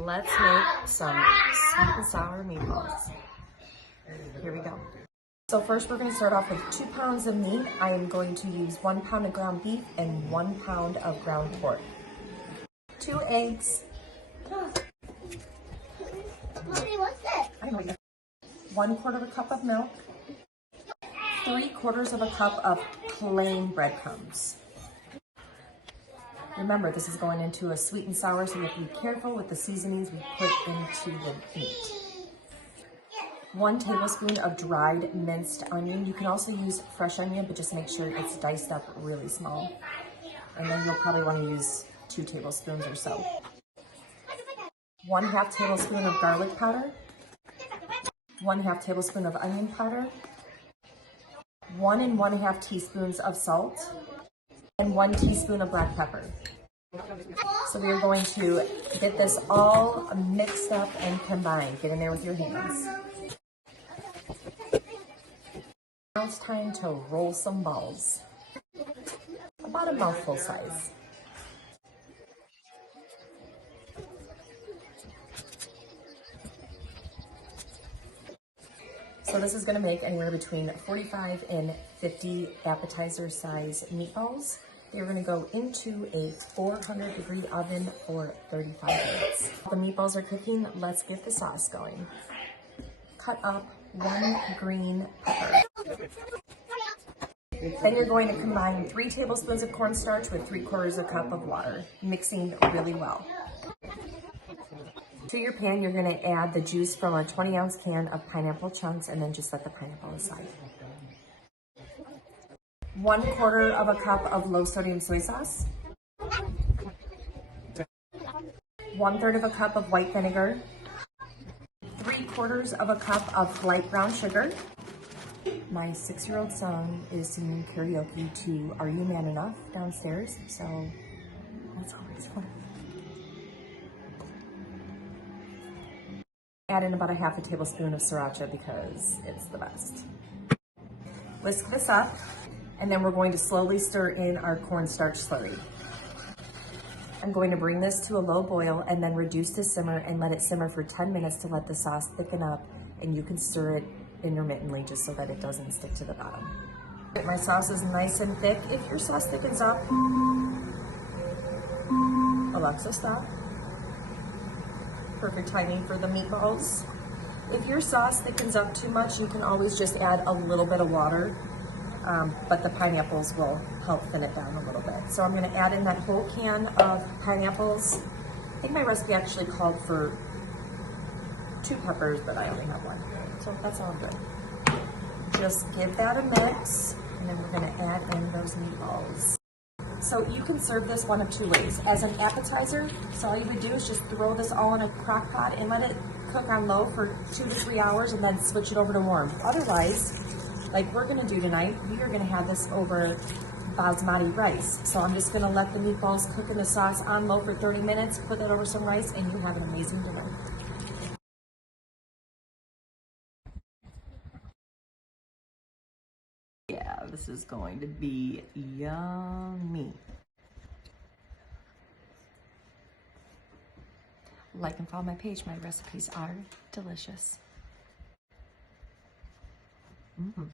let's make some sweet and sour meatballs. Here we go. So first we're going to start off with 2 pounds of meat. I am going to use 1 pound of ground beef and 1 pound of ground pork. 2 eggs. Mommy, what's this? I know. 1/4 cup of milk. 3/4 cup of plain breadcrumbs. Remember, this is going into a sweet and sour, so you have to be careful with the seasonings we put into the meat. 1 tablespoon of dried minced onion. You can also use fresh onion, but just make sure it's diced up really small. And then you'll probably want to use 2 tablespoons or so. 1/2 tablespoon of garlic powder. 1/2 tablespoon of onion powder. 1 1/2 teaspoons of salt. And 1 teaspoon of black pepper. So we are going to get this all mixed up and combined. Get in there with your hands. Now it's time to roll some balls. About a mouthful size. So this is going to make anywhere between 45 and 50 appetizer size meatballs. They're going to go into a 400-degree oven for 35 minutes. While the meatballs are cooking, let's get the sauce going. Cut up 1 green pepper. Then you're going to combine 3 tablespoons of cornstarch with 3/4 cup of water, mixing really well. To your pan, you're going to add the juice from a 20-ounce can of pineapple chunks and then just set the pineapple aside. 1/4 cup of low sodium soy sauce. 1/3 cup of white vinegar. 3/4 cup of light brown sugar. My 6-year-old son is singing karaoke to Are You Man Enough downstairs, so that's always fun. Add in about a 1/2 tablespoon of sriracha because it's the best. Whisk this up, and then we're going to slowly stir in our cornstarch slurry. I'm going to bring this to a low boil and then reduce to simmer and let it simmer for 10 minutes to let the sauce thicken up, and you can stir it intermittently just so that it doesn't stick to the bottom. My sauce is nice and thick. If your sauce thickens up, Alexa, stop. Perfect timing for the meatballs. If your sauce thickens up too much, you can always just add a little bit of water, but the pineapples will help thin it down a little bit. So I'm going to add in that whole can of pineapples. I think my recipe actually called for 2 peppers, but I only have 1. So that's all good. Just give that a mix, and then we're going to add in those meatballs. So you can serve this one of 2 ways. As an appetizer, so all you would do is just throw this all in a crock pot and let it cook on low for 2 to 3 hours and then switch it over to warm. Otherwise, like we're gonna do tonight, we are gonna have this over basmati rice. So I'm just gonna let the meatballs cook in the sauce on low for 30 minutes, put that over some rice, and you have an amazing dinner. Yeah, this is going to be yummy. Like and follow my page. My recipes are delicious.